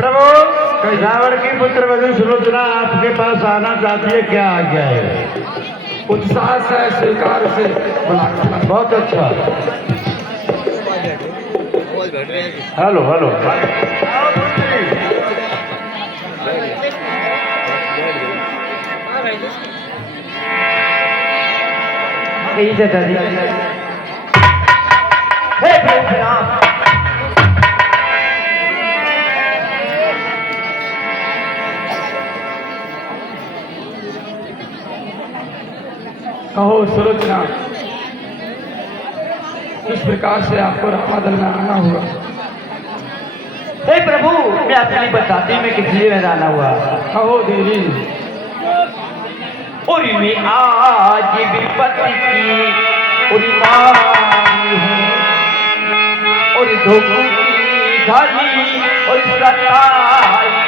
प्रभु रावण की पुत्र वधु सुलोचना आपके पास आना चाहती है, क्या आज्ञा है? उत्साह से स्वीकार से बुला। बहुत अच्छा। Hello hello. हे प्रभु राम, कहो सुलोचना, किस प्रकार से आपको रामादल में आना हुआ? हे प्रभु, मैं अपनी बताती में किस लिए आना हुआ? कहो देवी। और मैं आज विपत्ति की उन्मादी हूँ, और धोखों की घाली और सताई।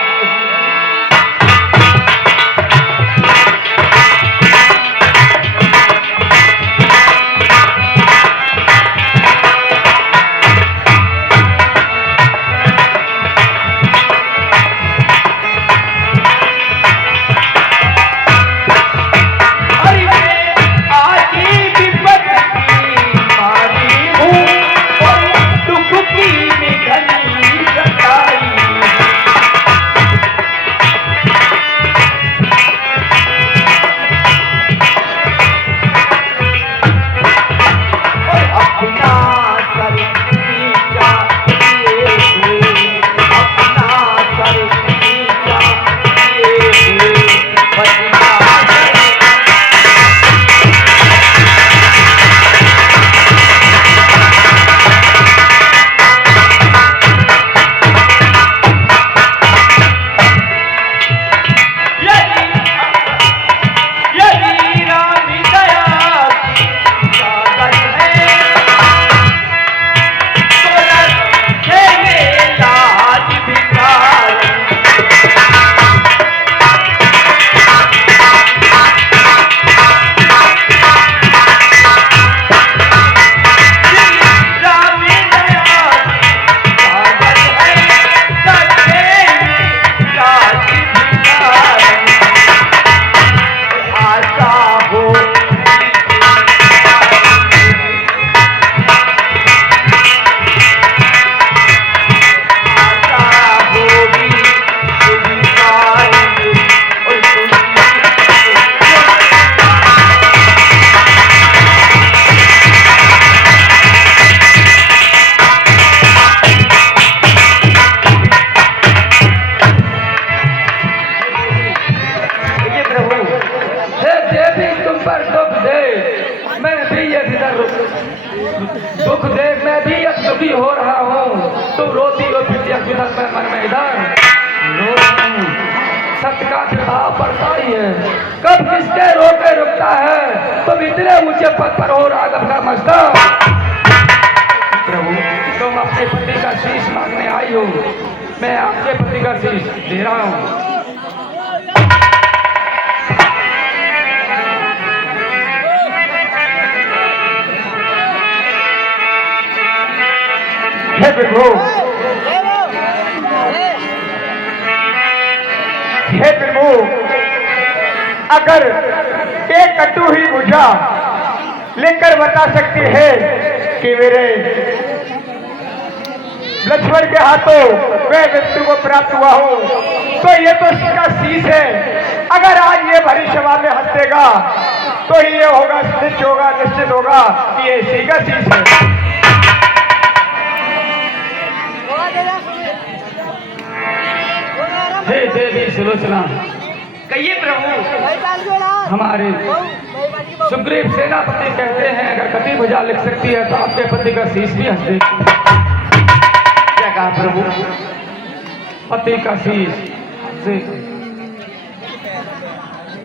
दुख देख मैं भी अब दुखी हो रहा हूँ। तुम रोती हो फिर मन में इधर सत्य का प्रभाव पड़ता ही है। कब किसके रोके रुकता है? तुम इतने ऊंचे पद पर हो राघव का मस्तक। प्रभु तुम अपने पति का शीश मांगने आई हो, मैं आपके पति का शीश दे रहा हूँ। हे प्रभु, हे प्रभु, अगर एक कटु ही मुझा लेकर बता सकती है कि मेरे लक्ष्मण के हाथों मैं मृत्यु को प्राप्त हुआ हूँ, तो ये तो इसका शीश है। अगर आज ये भरी सभा में हंस देगा तो ही ये होगा, निश्चित होगा कि ये इसी का शीश है। हे देवी सुलोचना, कहिए प्रभु। हमारे सुग्रीव सेनापति कहते हैं अगर कटी भुजा लिख सकती है तो आपके पति का शीश भी हंस दे। क्या कहा प्रभु? पति का शीश से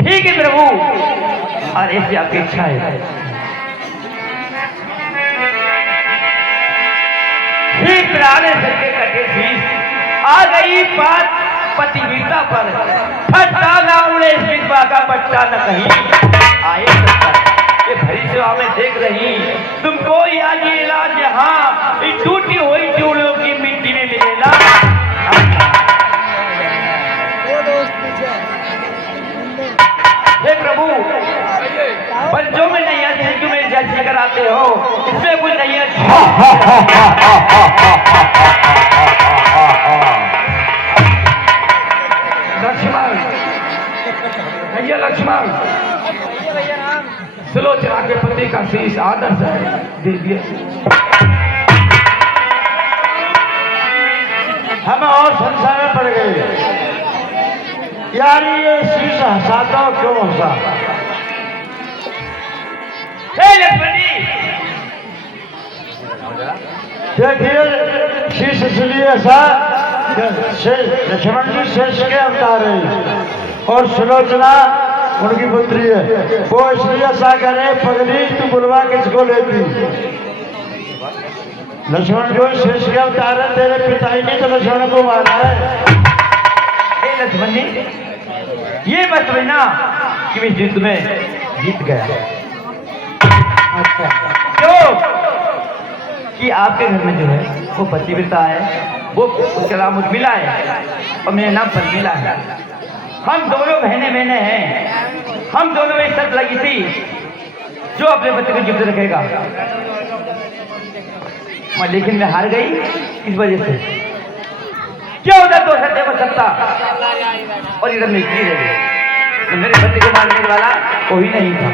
ठीक है प्रभु, और ऐसी आपकी इच्छा है। ठीक प्राणे सके कटे शीश आ गई बात पतिव्रता पर, फटता ना उड़े विधवा का बच्चा न कहीं आए ये भरी सेवा में देख रही तुमको याद ये इलाज यहाँ टूटी हुई चूड़ियों की मिट्टी में मिलेगा। रहे हो, इसमें कुछ नहीं है। लक्ष्मण, भैया लक्ष्मण, सुलोचना के पति का शीश आदर से दीजिए। हम और संसार में पड़ गए यार, ये शीश हंसाता हो क्यों हंसा? हे लक्ष्मण जी, देखिए शीश इसलिए ऐसा, लक्ष्मण जी शेष के अवतार है और सुलोचना उनकी पुत्री है, वो इसलिए ऐसा करे, पगली तू बुलवा किसको लेती? लक्ष्मण जो शेष के अवतार है, तेरे पिता ही ने तो लक्ष्मण को मारा है। हे लक्ष्मण जी, ये मत समझना कि मैं युद्ध में जीत गया। अच्छा, क्यों कि आपके घर में जो है वो पतिव्रता है, वो उसके नाम मुझ मिला है और मेरा नाम पर मिला है। हम दोनों बहने बहने हैं, हम दोनों में शर्त लगी थी जो अपने पति को जीवित रखेगा, लेकिन मैं हार गई इस वजह से। क्या उधर तो सत्य को सत्ता और इधर मैं गिर गई, तो मेरे पति को मारने वाला कोई नहीं था।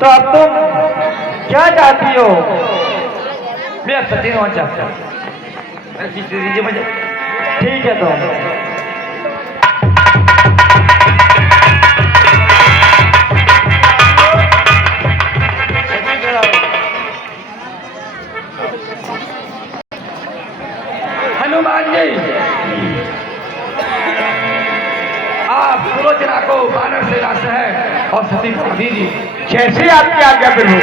तो अब तुम क्या चाहती हो? मैं पति को चाहता हूँ, दीजिए मुझे। ठीक है तो हनुमान जी, आप सुलोचना को वानर सेना से है और सती को दीजिए। कैसे आपकी आज्ञा प्रभु?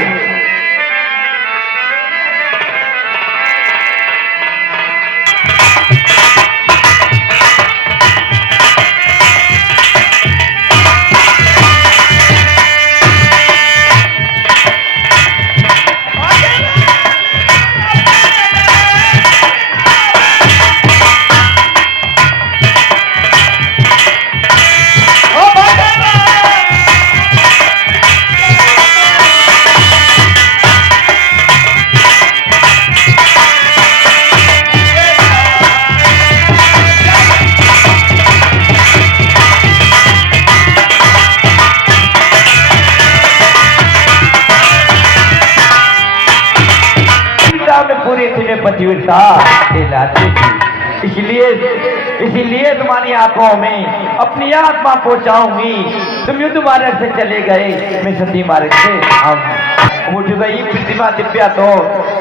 पतिव्रता कहलाती थी। इसीलिए तुम्हारी आत्माओं में अपनी आत्मा पहुंचाऊंगी। तुम युद्ध मार्ग से चले गए, मैं सती मार्ग से आऊंगी। उठ गई प्रतिमा दिव्या तो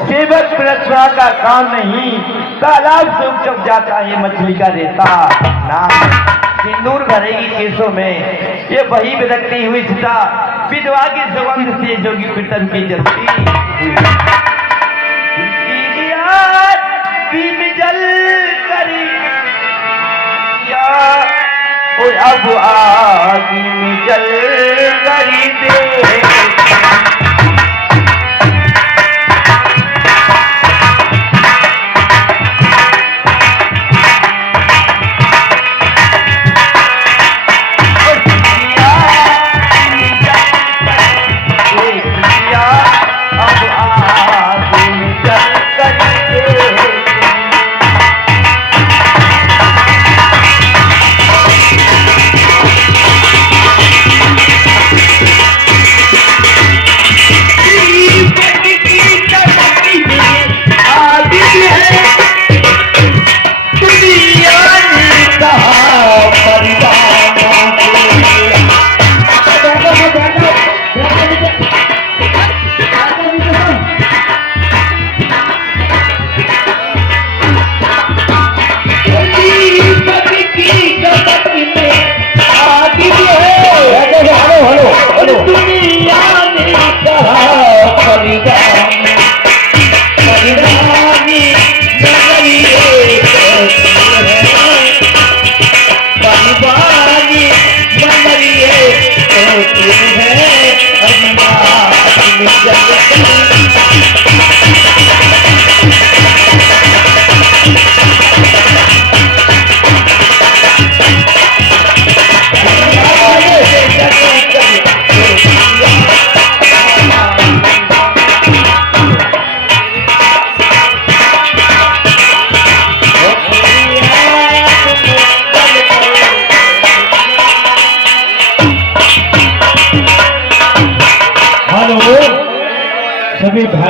सेवक प्रतिमा का काम नहीं, तालाब से उग जाता है मछली का रेता। नाम सिंदूर भरेगी केसों में, ये वही बिदकती हुई सीता विधवा की सुगंध से जोगी पीतन की जलती दिन जल करी या अब आगी में जल करी दे। सभी भाई